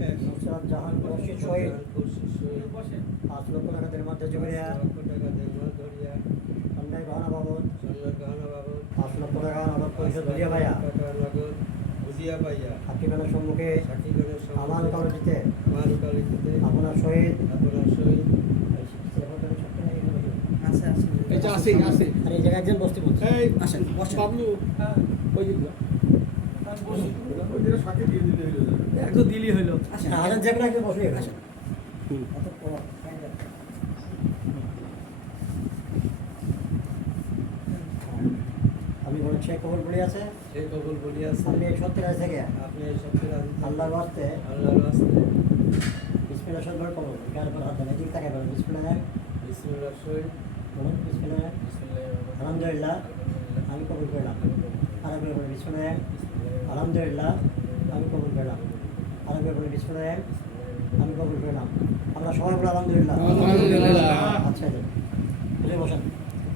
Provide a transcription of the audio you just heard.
নুসরাত জাহান খুরশিদ শহীদ 5 লক্ষ টাকা দেড় মধ্যে জমিয়া সন্ধ্যায় গহনা বাবদ 5 লক্ষ টাকা নগদ পরিশোধ বুঝিয়া পাইয়া সাক্ষীগণের সম্মুখে আমার কলেজিতে আপনার সহিত আর এই জায়গায় একজন বসতে বলছে আসেন বাবলু একটু দিলি হইলো আসেন আরেক জায়গায় একটু বসে আসেন আমি বলছি কবুল বলি আছে আপনি এই সত্যি রাজ থেকে আল্লাহর ওয়াস্তে বিসমিল্লাহ শব্দ কবুল কার পর হাত দেন এদিক তাকাই বলেন বিসমিল্লাহ বলুন বিসমিল্লাহ আলহামদুলিল্লাহ আমি কবুল করলাম আরবি বলে বিসমিল্লাহ আলহামদুলিল্লাহ আমি কবুল করলাম আরবি বলে বিসমিল্লাহ আমি কবুল করলাম আমরা সবাই বলে আলহামদুলিল্লাহ আচ্ছা বসেন